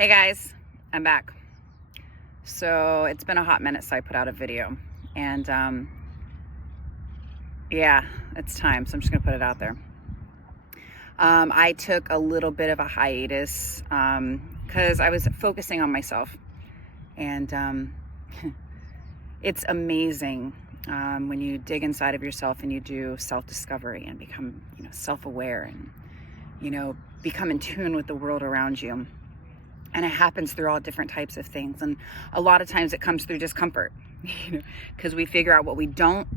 Hey guys, I'm back. So it's been a hot minute since I put out a video, and yeah, it's time. So I'm just gonna put it out there. I took a little bit of a hiatus because I was focusing on myself, and it's amazing when you dig inside of yourself and you do self-discovery and become, self-aware and become in tune with the world around you. And it happens through all different types of things. And a lot of times it comes through discomfort, because we figure out what we don't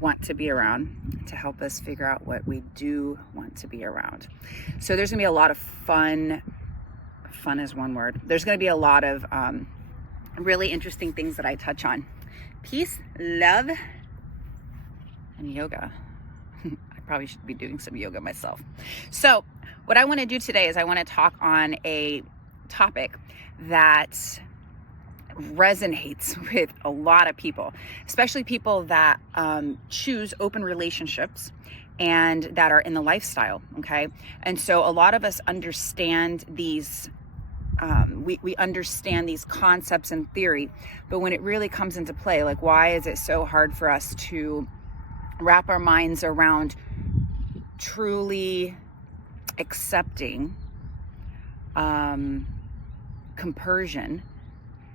want to be around to help us figure out what we do want to be around. So there's gonna be a lot of fun is one word. There's gonna be a lot of really interesting things that I touch on. Peace, love, and yoga. I probably should be doing some yoga myself. So what I wanna do today is I wanna talk on a topic that resonates with a lot of people, especially people that choose open relationships and that are in the lifestyle. Okay. And so a lot of us understand these, we understand these concepts in theory, but when it really comes into play, like, why is it so hard for us to wrap our minds around truly accepting compersion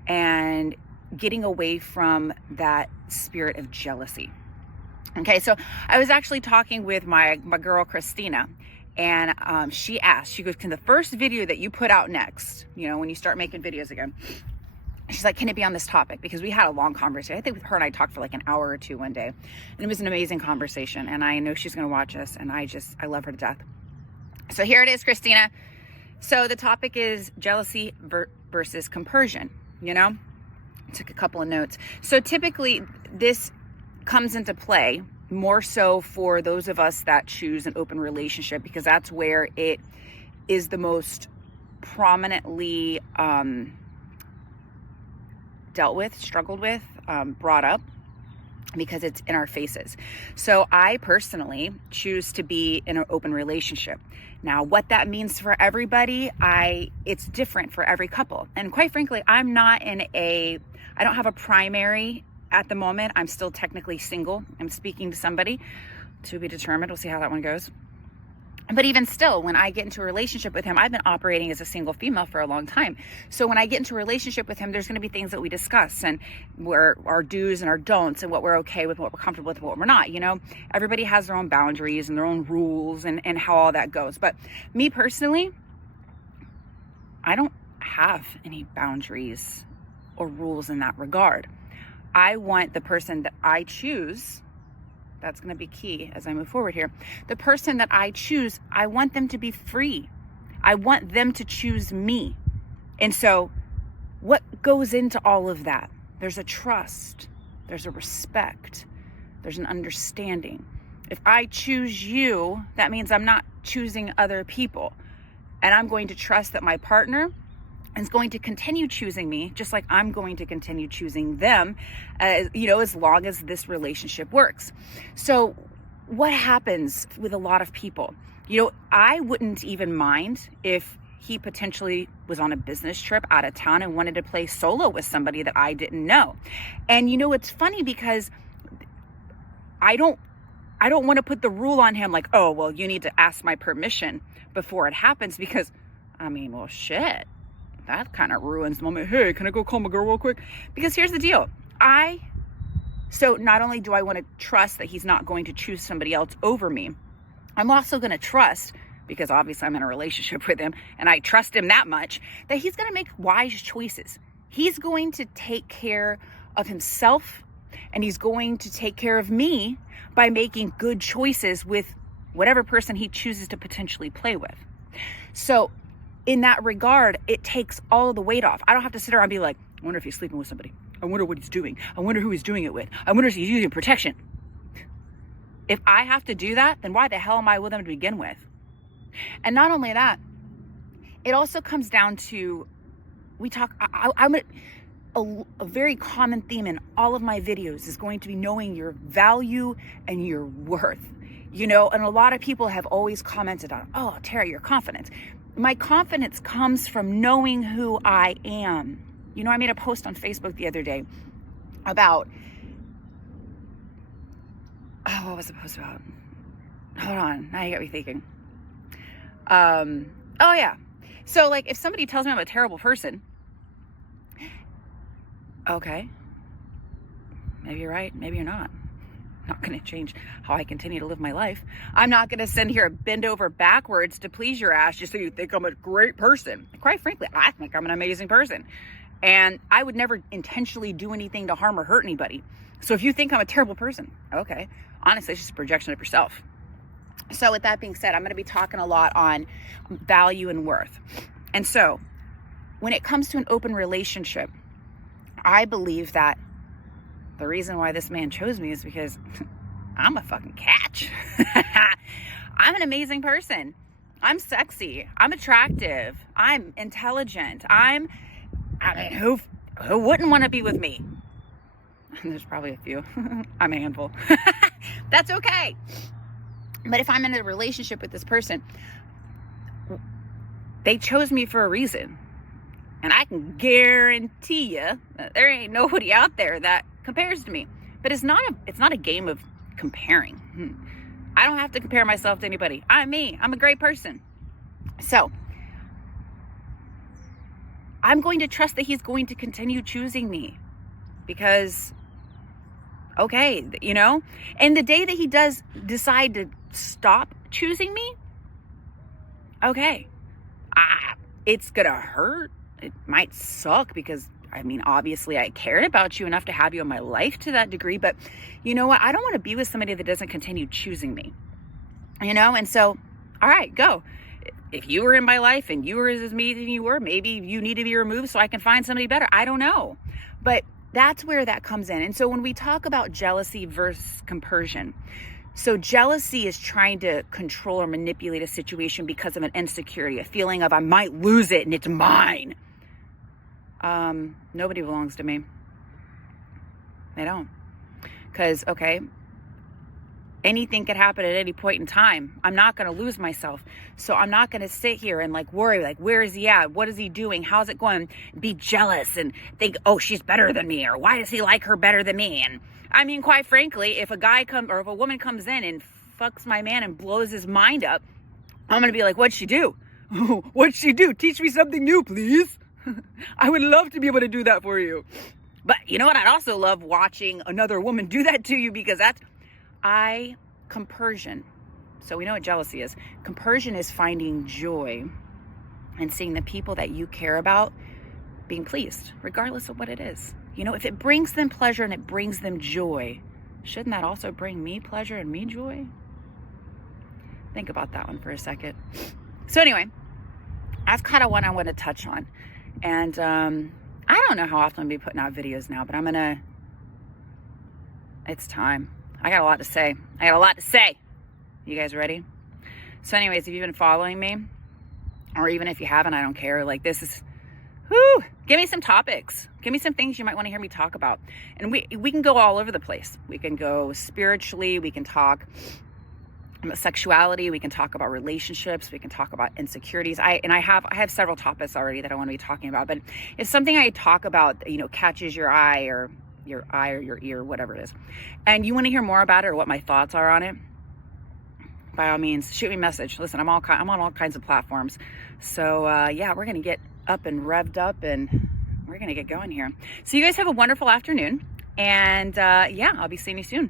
and getting away from that spirit of jealousy? Okay, so I was actually talking with my girl Christina, and she goes, can the first video that you put out next, when you start making videos again, she's like, can it be on this topic? Because we had a long conversation. I think her and I talked for like an hour or two one day, and it was an amazing conversation, and I know she's going to watch us, and I love her to death. So here it is, Christina. So the topic is jealousy versus compersion. Took a couple of notes. So typically this comes into play more so for those of us that choose an open relationship, because that's where it is the most prominently dealt with, struggled with, brought up, because it's in our faces. So I personally choose to be in an open relationship. Now, what that means for everybody, it's different for every couple. And quite frankly, I don't have a primary at the moment. I'm still technically single. I'm speaking to somebody, to be determined. We'll see how that one goes. But even still, when I get into a relationship with him, I've been operating as a single female for a long time. So when I get into a relationship with him, there's going to be things that we discuss, and where our do's and our don'ts, and what we're okay with, what we're comfortable with, what we're not. Everybody has their own boundaries and their own rules and how all that goes. But me personally, I don't have any boundaries or rules in that regard. I want the person that I choose. That's going to be key as I move forward here. The person that I choose, I want them to be free. I want them to choose me. And so what goes into all of that? There's a trust, there's a respect, there's an understanding. If I choose you, that means I'm not choosing other people. And I'm going to trust that my partner is going to continue choosing me, just like I'm going to continue choosing them, as long as this relationship works. So what happens with a lot of people? I wouldn't even mind if he potentially was on a business trip out of town and wanted to play solo with somebody that I didn't know. And it's funny, because I don't want to put the rule on him like, oh, well, you need to ask my permission before it happens, because well, shit. That kind of ruins the moment. Hey, can I go call my girl real quick? Because here's the deal. So not only do I want to trust that he's not going to choose somebody else over me, I'm also going to trust, because obviously I'm in a relationship with him and I trust him that much, that he's going to make wise choices. He's going to take care of himself, and he's going to take care of me by making good choices with whatever person he chooses to potentially play with. So in that regard, it takes all of the weight off. I don't have to sit around and be like, I wonder if he's sleeping with somebody. I wonder what he's doing. I wonder who he's doing it with. I wonder if he's using protection. If I have to do that, then why the hell am I with him to begin with? And not only that, it also comes down to, a very common theme in all of my videos is going to be knowing your value and your worth. And a lot of people have always commented on, oh, Tara, you're confident. my confidence comes from knowing who I am. You know, I made a post on Facebook the other day about, oh, what was the post about? Hold on, now you got me thinking. Oh yeah. So like if somebody tells me I'm a terrible person, okay, maybe you're right, maybe you're not. Not going to change how I continue to live my life. I'm not going to sit here and bend over backwards to please your ass just so you think I'm a great person. Quite frankly, I think I'm an amazing person. And I would never intentionally do anything to harm or hurt anybody. So if you think I'm a terrible person, okay, honestly, it's just a projection of yourself. So with that being said, I'm going to be talking a lot on value and worth. And so when it comes to an open relationship, I believe that the reason why this man chose me is because I'm a fucking catch. I'm an amazing person. I'm sexy. I'm attractive. I'm intelligent. I mean, who wouldn't want to be with me? There's probably a few. I'm a handful. That's okay. But if I'm in a relationship with this person, they chose me for a reason. And I can guarantee you that there ain't nobody out there that compares to me. But it's not a game of comparing. I don't have to compare myself to anybody. I'm me. I'm a great person. So I'm going to trust that he's going to continue choosing me because, okay, you know, and the day that he does decide to stop choosing me, okay, it's gonna hurt. It might suck because, I mean, obviously I cared about you enough to have you in my life to that degree, but you know what? I don't want to be with somebody that doesn't continue choosing me, you know? And so, all right, go. If you were in my life and you were as amazing as you were, maybe you need to be removed so I can find somebody better. I don't know. But that's where that comes in. And so when we talk about jealousy versus compersion, so jealousy is trying to control or manipulate a situation because of an insecurity, a feeling of I might lose it and it's mine. Nobody belongs to me. They don't. Because, okay, anything could happen at any point in time. I'm not going to lose myself. So I'm not going to sit here and like worry, like, where is he at? What is he doing? How's it going? Be jealous and think, oh, she's better than me. Or why does he like her better than me? And I mean, quite frankly, if a woman comes in and fucks my man and blows his mind up, I'm going to be like, what'd she do? What'd she do? Teach me something new, please. I would love to be able to do that for you. But you know what? I'd also love watching another woman do that to you because compersion. So we know what jealousy is. Compersion is finding joy and seeing the people that you care about being pleased, regardless of what it is. You know, if it brings them pleasure and it brings them joy, shouldn't that also bring me pleasure and me joy? Think about that one for a second. So anyway, that's kind of what I want to touch on. And I don't know how often I'm going to be putting out videos now, but it's time. I got a lot to say. You guys ready? So anyways, if you've been following me, or even if you haven't, I don't care. Like, this is, give me some topics. Give me some things you might want to hear me talk about. And we can go all over the place. We can go spiritually. We can talk about sexuality. We can talk about relationships. We can talk about insecurities. I have several topics already that I want to be talking about. But if something I talk about, you know, catches your eye or your ear, whatever it is, and you want to hear more about it or what my thoughts are on it, by all means, shoot me a message. Listen, I'm on all kinds of platforms. So yeah, we're gonna get up and revved up, and we're gonna get going here. So you guys have a wonderful afternoon, and yeah, I'll be seeing you soon.